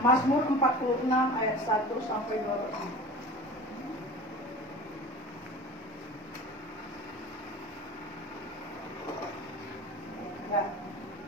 Mazmur 46 ayat 1 sampai 12. Ya,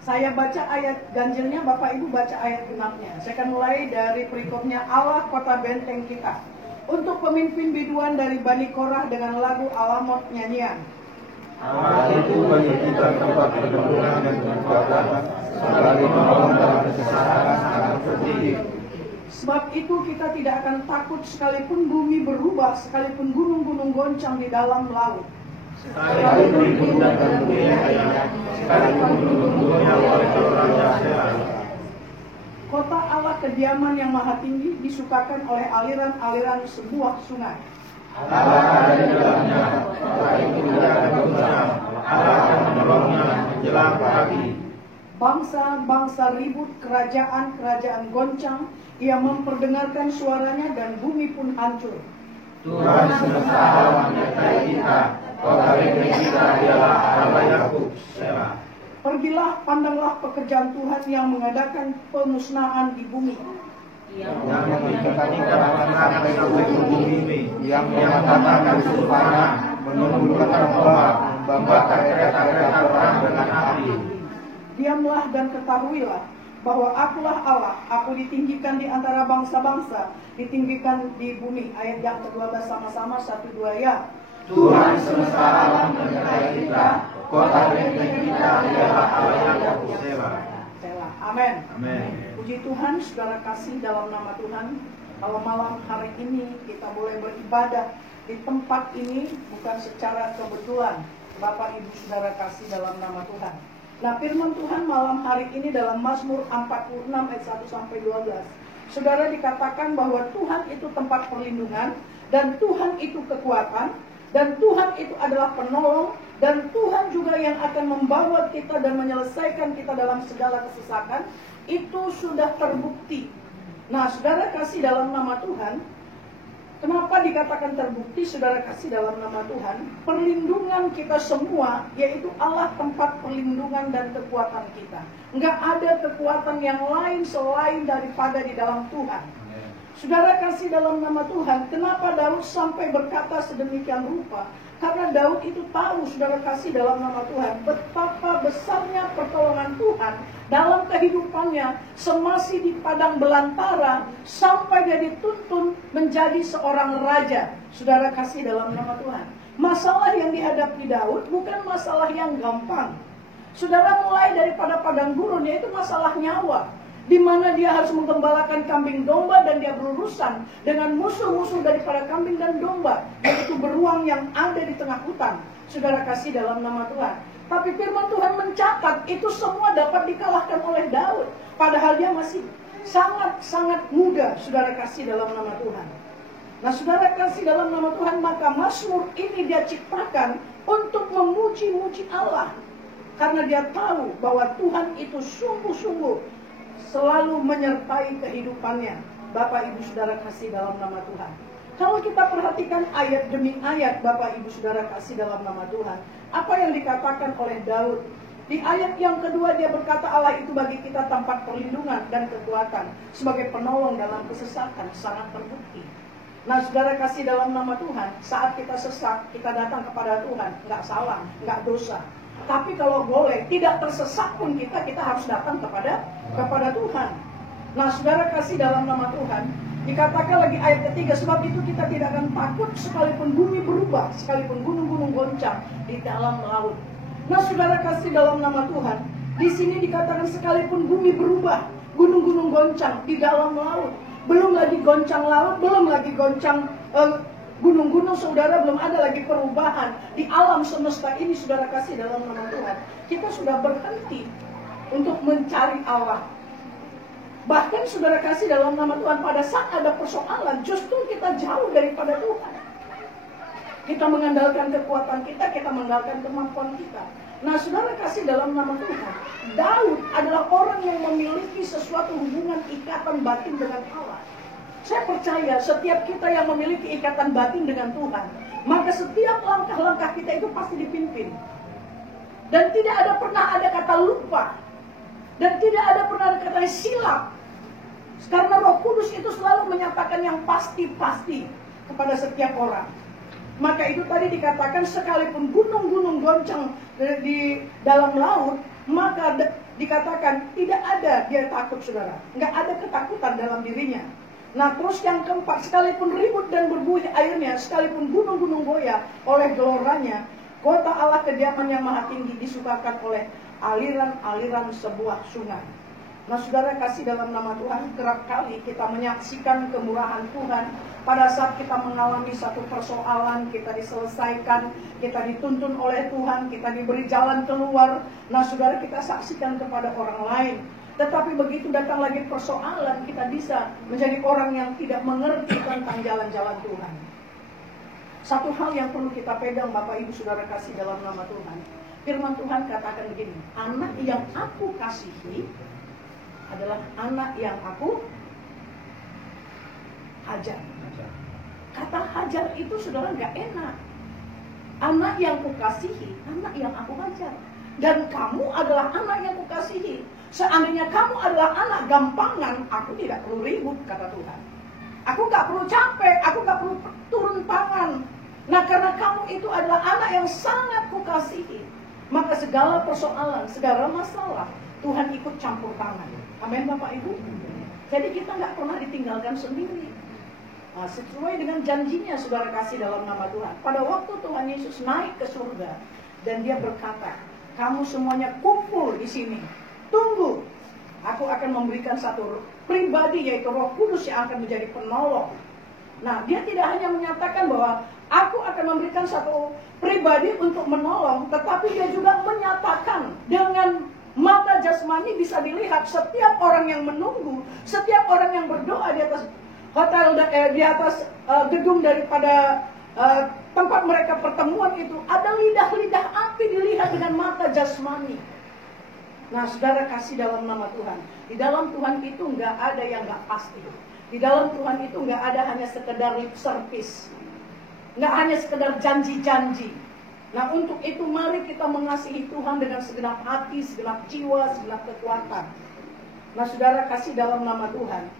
saya baca ayat ganjilnya, Bapak Ibu baca ayat genapnya. Saya akan mulai dari berikutnya. Allah kota benteng kita. Untuk pemimpin biduan dari Bani Korah dengan lagu Alamot nyanyian. Allah itu bagi kita tempat perlindungan dan kekuatan, sebagai penolong dalam kesesakan akan berdiri. Sebab itu kita tidak akan takut sekalipun bumi berubah, sekalipun gunung-gunung goncang di dalam laut. Sekalipun gunung dan bumi ayah, sekalipun gunung-gunungnya oleh Raja Selah. Kota Allah kediaman yang maha tinggi disukakan oleh aliran-aliran sebuah sungai. Allah ada di dalamnya, kota itu tidak akan goncang. Allah akan menolongnya menjelang pagi. Bangsa-bangsa ribut, kerajaan-kerajaan goncang. Ia memperdengarkan suaranya dan bumi pun hancur. Tuhan semesta alam menyertai kita, kota benteng kita ialah Allah Yakub. Selah. Pergilah, pandanglah pekerjaan Tuhan yang mengadakan pemusnahan di bumi. Yang mengikat-ikat sampai ke ujung bumi, yang mematahkan kesurupannya, menumbuhkan ombak, membakar kereta-kereta perang dengan api. Diamlah dan ketahuilah bahwa akulah Allah, aku ditinggikan di antara bangsa-bangsa, ditinggikan di bumi. Ayat yang ke-12 sama-sama, 1-2 ya. Tuhan semesta alam menyertai kita, kota benteng kita ialah Allah Yakub. Selah. Selah. Amin. Amin. Puji Tuhan, saudara kasih dalam nama Tuhan. Kalau malam hari ini kita boleh beribadah di tempat ini bukan secara kebetulan, Bapak Ibu saudara kasih dalam nama Tuhan. Nah, firman Tuhan malam hari ini dalam Mazmur 46 ayat 1 sampai 12. Saudara, dikatakan bahwa Tuhan itu tempat perlindungan, dan Tuhan itu kekuatan, dan Tuhan itu adalah penolong, dan Tuhan juga yang akan membawa kita dan menyelesaikan kita dalam segala kesesakan. Itu sudah terbukti. Nah, saudara kasih dalam nama Tuhan, kenapa dikatakan terbukti, saudara kasih dalam nama Tuhan? Perlindungan kita semua, yaitu Allah tempat perlindungan dan kekuatan kita. Enggak ada kekuatan yang lain selain daripada di dalam Tuhan. Saudara kasih dalam nama Tuhan, kenapa Daud sampai berkata sedemikian rupa? Karena Daud itu tahu, saudara kasih dalam nama Tuhan, betapa besarnya pertolongan Tuhan dalam kehidupannya semasi di padang belantara sampai dia dituntun menjadi seorang raja. Saudara kasih dalam nama Tuhan, masalah yang dihadapi Daud bukan masalah yang gampang. Saudara, mulai daripada padang gurun, yaitu masalah nyawa, di mana dia harus menggembalakan kambing domba dan dia berurusan dengan musuh-musuh daripada kambing dan domba, yaitu beruang yang ada di tengah hutan. Saudara kasih dalam nama Tuhan. Tapi firman Tuhan mencatat itu semua dapat dikalahkan oleh Daud, padahal dia masih sangat-sangat muda. Saudara kasih dalam nama Tuhan. Nah, saudara kasih dalam nama Tuhan, maka Mazmur ini dia ciptakan untuk memuji-muji Allah, karena dia tahu bahwa Tuhan itu sungguh-sungguh selalu menyertai kehidupannya. Bapak Ibu saudara kasih dalam nama Tuhan. Kalau kita perhatikan ayat demi ayat, Bapak Ibu saudara kasih dalam nama Tuhan, apa yang dikatakan oleh Daud? Di ayat yang kedua dia berkata, Allah itu bagi kita tempat perlindungan dan kekuatan, sebagai penolong dalam kesesakan, sangat terbukti. Nah, saudara kasih dalam nama Tuhan, saat kita sesak, kita datang kepada Tuhan, nggak salah, nggak dosa. Tapi kalau boleh, tidak tersesat pun kita harus datang kepada Tuhan. Nah, saudara kasih dalam nama Tuhan, dikatakan lagi ayat ketiga, sebab itu kita tidak akan takut sekalipun bumi berubah, sekalipun gunung-gunung goncang di dalam laut. Nah, saudara kasih dalam nama Tuhan, di sini dikatakan sekalipun bumi berubah, gunung-gunung goncang di dalam laut. Belum lagi goncang laut, belum lagi goncang gunung-gunung, saudara, belum ada lagi perubahan di alam semesta ini. Saudara kasih dalam nama Tuhan, kita sudah berhenti untuk mencari Allah. Bahkan saudara kasih dalam nama Tuhan, pada saat ada persoalan, justru kita jauh daripada Tuhan. Kita mengandalkan kekuatan kita mengandalkan kemampuan kita. Nah, saudara kasih dalam nama Tuhan, Daud adalah orang yang memiliki sesuatu hubungan ikatan batin dengan Allah. Saya percaya setiap kita yang memiliki ikatan batin dengan Tuhan, maka setiap langkah-langkah kita itu pasti dipimpin. Dan tidak pernah ada kata lupa. Dan tidak pernah ada kata silap. Karena Roh Kudus itu selalu menyatakan yang pasti-pasti kepada setiap orang. Maka itu tadi dikatakan sekalipun gunung-gunung goncang di dalam laut, maka dikatakan tidak ada dia takut, saudara. Nggak ada ketakutan dalam dirinya. Nah, terus yang keempat, sekalipun ribut dan berbuih airnya, sekalipun gunung-gunung goyah oleh geloranya, kota Allah kediaman yang maha tinggi disukakan oleh aliran-aliran sebuah sungai. Nah, saudara kasih dalam nama Tuhan, kerap kali kita menyaksikan kemurahan Tuhan pada saat kita mengalami satu persoalan, kita diselesaikan, kita dituntun oleh Tuhan, kita diberi jalan keluar. Nah, saudara, kita saksikan kepada orang lain. Tetapi begitu datang lagi persoalan, kita bisa menjadi orang yang tidak mengerti tentang jalan-jalan Tuhan. Satu hal yang perlu kita pegang, Bapak Ibu Saudara kasih dalam nama Tuhan. Firman Tuhan katakan begini, anak yang aku kasihi adalah anak yang aku hajar. Kata hajar itu, saudara, gak enak. Anak yang kukasihi, anak yang aku hajar. Dan kamu adalah anak yang kukasihi. Seandainya kamu adalah anak gampangan, aku tidak perlu ribut, kata Tuhan. Aku gak perlu capek, aku gak perlu turun tangan. Nah, karena kamu itu adalah anak yang sangat kukasihi, maka segala persoalan, segala masalah, Tuhan ikut campur tangan. Amin, Bapak Ibu. Jadi kita gak pernah ditinggalkan sendiri. Nah, sesuai dengan janjinya, saudara kasih dalam nama Tuhan. Pada waktu Tuhan Yesus naik ke surga, dan dia berkata, kamu semuanya kumpul di sini. Tunggu, aku akan memberikan satu pribadi, yaitu Roh Kudus yang akan menjadi penolong. Nah, dia tidak hanya menyatakan bahwa aku akan memberikan satu pribadi untuk menolong, tetapi dia juga menyatakan dengan mata jasmani bisa dilihat setiap orang yang menunggu, setiap orang yang berdoa di atas hotel, di atas gedung daripada tempat mereka pertemuan itu, ada lidah-lidah api dilihat dengan mata jasmani. Nah, saudara kasih dalam nama Tuhan, di dalam Tuhan itu nggak ada yang nggak pasti. Di dalam Tuhan itu nggak ada hanya sekedar lip service, nggak hanya sekedar janji-janji. Nah, untuk itu mari kita mengasihi Tuhan dengan segenap hati, segenap jiwa, segenap kekuatan. Nah, saudara kasih dalam nama Tuhan,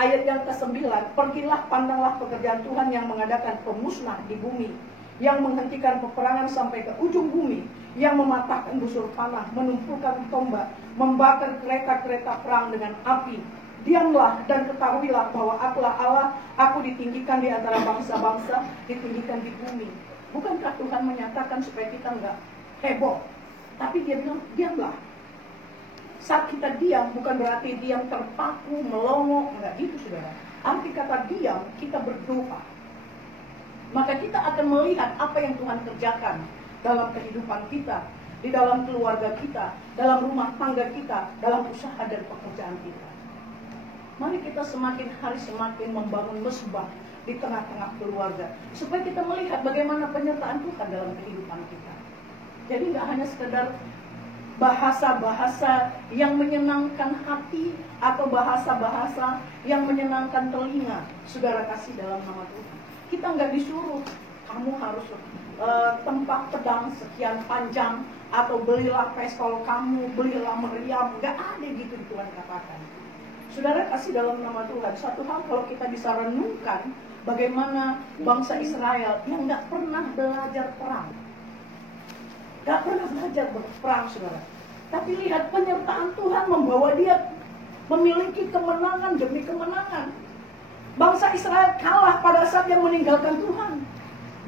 ayat yang ke-9, pergilah pandanglah pekerjaan Tuhan yang mengadakan pemusnah di bumi, yang menghentikan peperangan sampai ke ujung bumi, yang mematahkan busur panah, menumpukan tombak, membakar kereta-kereta perang dengan api. Diamlah dan ketahuilah bahwa akulah Allah, aku ditinggikan di antara bangsa-bangsa, ditinggikan di bumi. Bukankah Tuhan menyatakan supaya kita enggak heboh? Tapi dia bilang, diamlah. Saat kita diam, bukan berarti diam terpaku, melongo, enggak gitu, saudara. Arti kata diam, kita berdoa. Maka kita akan melihat apa yang Tuhan kerjakan dalam kehidupan kita, di dalam keluarga kita, dalam rumah tangga kita, dalam usaha dan pekerjaan kita. Mari kita semakin hari semakin membangun mesbah di tengah-tengah keluarga, supaya kita melihat bagaimana penyertaan Tuhan dalam kehidupan kita. Jadi nggak hanya sekedar bahasa-bahasa yang menyenangkan hati atau bahasa-bahasa yang menyenangkan telinga, saudara kasih dalam nama Tuhan. Kita nggak disuruh kamu harus tempat pedang sekian panjang, atau belilah pistol kamu, belilah meriam. Nggak ada gitu Tuhan katakan. Saudara kasih dalam nama Tuhan, satu hal kalau kita bisa renungkan bagaimana bangsa Israel yang nggak pernah belajar perang, nggak pernah belajar berperang, saudara. Tapi lihat penyertaan Tuhan membawa dia memiliki kemenangan demi kemenangan. Bangsa Israel kalah pada saat dia meninggalkan Tuhan.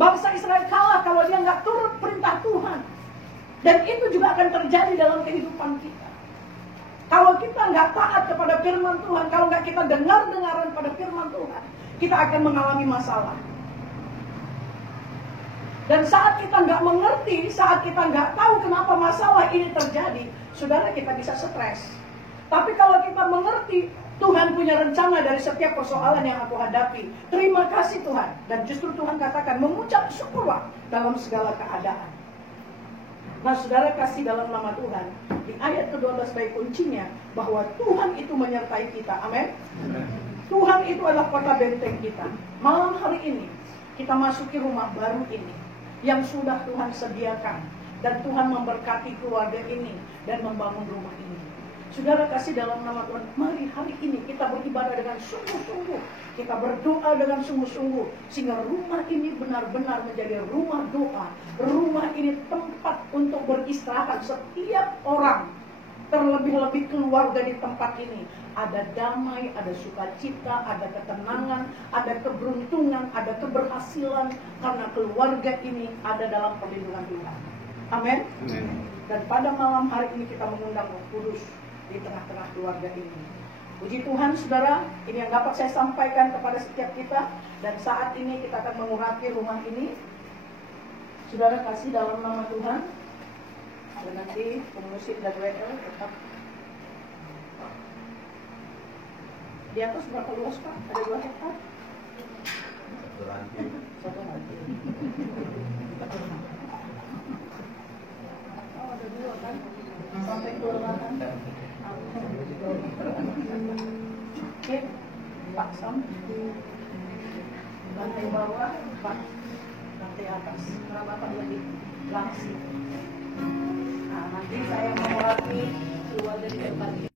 Bangsa Israel kalah kalau dia nggak turut perintah Tuhan. Dan itu juga akan terjadi dalam kehidupan kita. Kalau kita nggak taat kepada firman Tuhan, kalau nggak kita dengar-dengaran pada firman Tuhan, kita akan mengalami masalah. Dan saat kita nggak mengerti, saat kita nggak tahu kenapa masalah ini terjadi, saudara, kita bisa stres. Tapi kalau kita mengerti, Tuhan punya rencana dari setiap persoalan yang aku hadapi. Terima kasih Tuhan. Dan justru Tuhan katakan mengucap syukurlah dalam segala keadaan. Nah saudara kasih dalam nama Tuhan, di ayat ke-12 baik kuncinya bahwa Tuhan itu menyertai kita. Amin. Tuhan itu adalah kota benteng kita. Malam hari ini kita masuki rumah baru ini yang sudah Tuhan sediakan, dan Tuhan memberkati keluarga ini dan membangun rumah ini. Saudara kasih dalam nama Tuhan, mari hari ini kita beribadah dengan sungguh-sungguh. Kita berdoa dengan sungguh-sungguh. Sehingga rumah ini benar-benar menjadi rumah doa. Rumah ini tempat untuk beristirahat setiap orang. Terlebih-lebih keluarga di tempat ini. Ada damai, ada sukacita, ada ketenangan, ada keberuntungan, ada keberhasilan. Karena keluarga ini ada dalam perlindungan Tuhan. Amin. Dan pada malam hari ini kita mengundang Roh Kudus di tengah-tengah keluarga ini. Puji Tuhan saudara, ini yang dapat saya sampaikan kepada setiap kita. Dan saat ini kita akan mengurapi rumah ini. Saudara kasih dalam nama Tuhan. Dan nanti pengusip dan WL tetap di atas berapa luas Pak? Ada 2 hektar? Satu lantai. Oh ada 2 kan? Sampai kelurahan. Oke, Pak Sam. Lantai bawah, Pak. Lantai atas. Perawatan lagi langsing. Nah, nanti saya mau rapi keluar dari tempat ini.